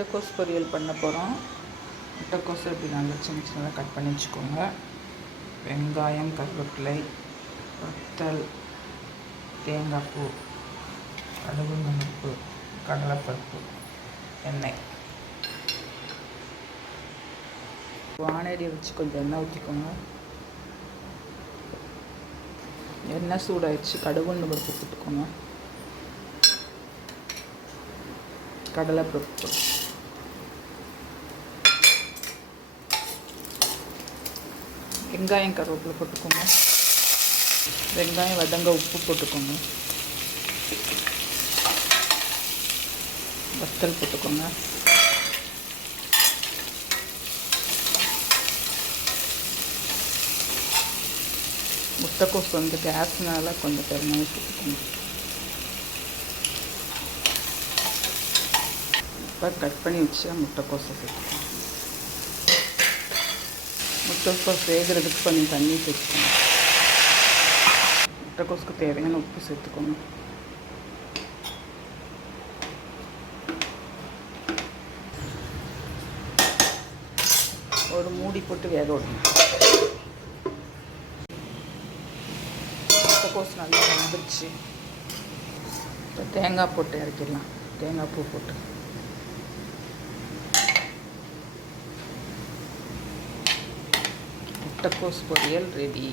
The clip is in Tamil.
முட்டைக்கோஸ் பொரியல் பண்ண போகிறோம். முட்டைக்கோஸ் இப்படி நல்லா சின்ன சின்னதாக கட் பண்ணி வச்சுக்கோங்க. வெங்காயம், கருவேப்பிலை, வத்தல், தேங்காய் பூ, கடுகு, உப்பு, கடலைப்பருப்பு, எண்ணெய். வானடியை வச்சு கொஞ்சம் எண்ணெய் ஊற்றிக்கோங்க. எண்ணெய் சூடாகிடுச்சு. கடுகு, பருப்பு போட்டுக்கோங்க. கடலைப்பருப்பு, வெங்காயம், கருவேப்பிலை போட்டுக்கோங்க. வெங்காயம் வதங்க உப்பு போட்டுக்கோங்க. வத்தல் போட்டுக்கோங்க. முட்டைக்கோஸ் கேஸ்னால கொஞ்சம் பெருமையாக போட்டுக்கோங்க. இப்போ கட் பண்ணி வச்சா முட்டைக்கோஸை சேர்த்துக்கோங்க. முட்டைக்கோஸ் வேகிறதுக்கு கொஞ்சம் தண்ணி சேர்த்துக்கோங்க. முட்டைக்கோஸுக்கு தேவையான உப்பு சேர்த்துக்கோங்க. ஒரு மூடி போட்டு வேக விடணும். முட்டைக்கோஸ் நல்லா வந்துடுச்சு. இப்போ தேங்காய் போட்டு இறக்கிடலாம். தேங்காய் பூ போட்டு முட்டைக்கோஸ் பொரியல் ரெடி.